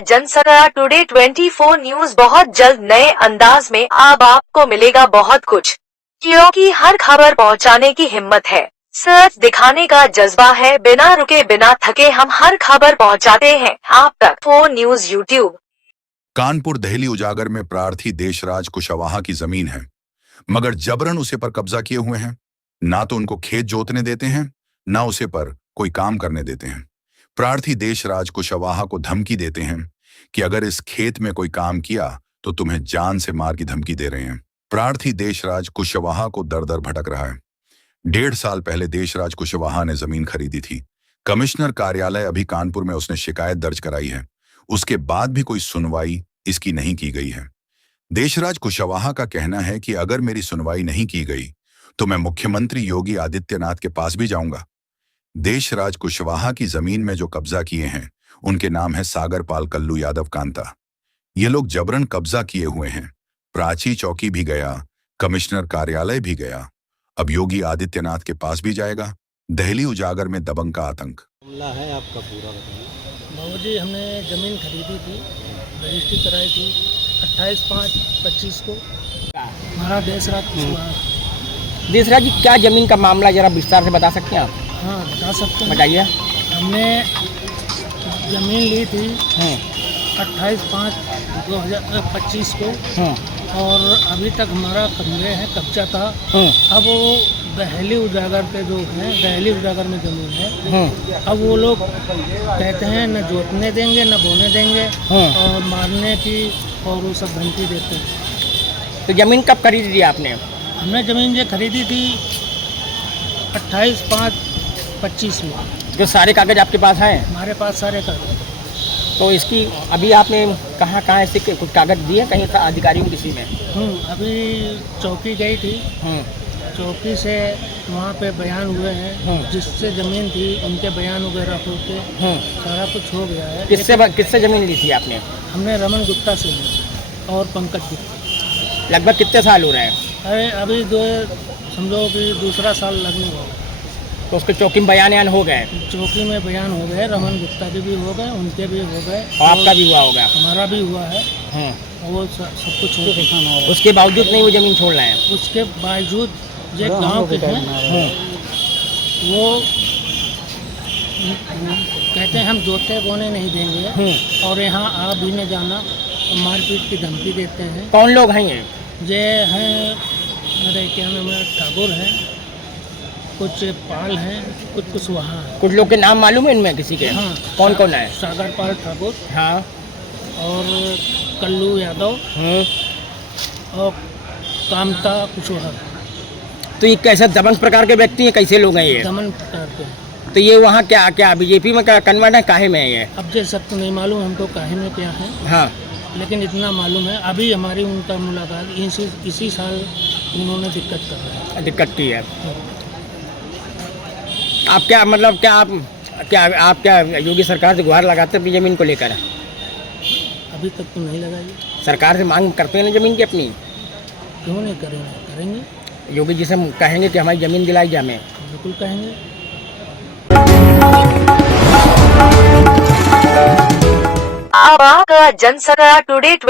Jansatta today 24 news बहुत जल्द नए अंदाज में अब आपको मिलेगा बहुत कुछ, क्योंकि हर खबर पहुंचाने की हिम्मत है, सच दिखाने का जज्बा है। बिना रुके बिना थके हम हर खबर पहुंचाते हैं आप तक। 4 न्यूज यूट्यूब। कानपुर दहली उजागर में प्रार्थी देशराज कुशवाहा की जमीन है, मगर जबरन उसे पर कब्जा किए हुए हैं। ना तो उनको खेत जोतने देते हैं, ना उसे पर कोई काम करने देते हैं। प्रार्थी देशराज कुशवाहा को धमकी देते हैं कि अगर इस खेत में कोई काम किया तो तुम्हें जान से मार की धमकी दे रहे हैं। प्रार्थी देशराज कुशवाहा को दर दर भटक रहा है। 1.5 साल पहले देशराज कुशवाहा ने जमीन खरीदी थी। कमिश्नर कार्यालय अभी कानपुर में उसने शिकायत दर्ज कराई है। उसके बाद भी कोई सुनवाई इसकी नहीं की गई है। देशराज कुशवाहा का कहना है कि अगर मेरी सुनवाई नहीं की गई तो मैं मुख्यमंत्री योगी आदित्यनाथ के पास भी जाऊंगा। देशराज कुशवाहा की जमीन में जो कब्जा किए हैं उनके नाम है सागरपाल कल्लू यादव कांता। ये लोग जबरन कब्जा किए हुए हैं। प्राची चौकी भी गया, कमिश्नर कार्यालय भी गया, अब योगी आदित्यनाथ के पास भी जाएगा। दहली उजागर में दबंग का आतंक। मामला है आपका पूरा बताइए। बाबू जी, हमने ज़मीन खरीदी थी, रजिस्ट्री कराई थी 28/5/25 को। हमारा देशराज कुशवाहा। देशराज जी, क्या ज़मीन का मामला जरा विस्तार से बता सकते हैं आप? हाँ, बता सकते हैं। बताइए। हमने ज़मीन ली थी 28/5/2025 को, और अभी तक हमारा कमरे है, कब्जा था। अब वो दहली उजागर पे जो है, दहली उजागर में ज़मीन है, अब वो लोग कहते हैं न जोतने देंगे न बोने देंगे, और मारने की और वो सब धमकी देते हैं। तो ज़मीन कब खरीद ली आपने? हमने ज़मीन ये खरीदी थी 28/5/25 में। जो सारे कागज़ आपके पास हैं? हमारे पास सारे कागज। तो इसकी अभी आपने कहाँ ऐसे कुछ कागज़ दिए कहीं अधिकारियों को किसी में? अभी चौकी गई थी, चौकी से वहाँ पे बयान हुए हैं, जिससे ज़मीन थी उनके बयान वगैरह होके सारा कुछ हो गया है। किससे ज़मीन ली थी आपने? हमने रमन गुप्ता से ली और पंकज गुप्ता। लगभग कितने साल हो रहे हैं? अरे अभी समझो कि दूसरा साल लगने वाला। तो उसके चौकी में बयान हो गए? चौकी में बयान हो गए, रमन गुप्ता के भी हो गए, उनके भी हो गए, और आपका भी हुआ होगा? हमारा भी हुआ है। और वो सब कुछ हो दिखाना होगा। उसके बावजूद नहीं वो ज़मीन छोड़ रहे हैं? उसके बावजूद ये गांव के हैं, वो कहते हैं हम जोते बोने नहीं देंगे, और यहाँ आ भी न जाना, मारपीट की धमकी देते हैं। कौन लोग हैं ये हैं? अरे क्या नाम है, ठाकुर हैं, कुछ पाल हैं, कुछ कुशवाहा हैं। कुछ लोग के नाम मालूम है इनमें किसी के? हाँ। कौन कौन है? सागरपाल ठाकुर, हाँ, और कल्लू यादव, और कामता कुशवाहा। तो ये कैसे दबंग प्रकार के व्यक्ति हैं? कैसे लोग हैं ये? दमन प्रकार के। तो ये वहाँ क्या बीजेपी में कन्वर्ट है? काहे में है ये? अब ये सब तो नहीं मालूम हमको काहे में क्या है, हाँ, लेकिन इतना मालूम है अभी हमारी उनका मुलाकात इसी साल उन्होंने दिक्कत की है। आप क्या मतलब आप क्या योगी सरकार से गुहार लगाते हैं ज़मीन को लेकर? अभी तक तो नहीं लगाई। सरकार से मांग करते हैं ना ज़मीन की अपनी? क्यों नहीं करेंगे? योगी जी से कहेंगे कि हमारी ज़मीन दिलाई जाए? हमें बिल्कुल कहेंगे। अब आपका जनसत्ता टुडे 20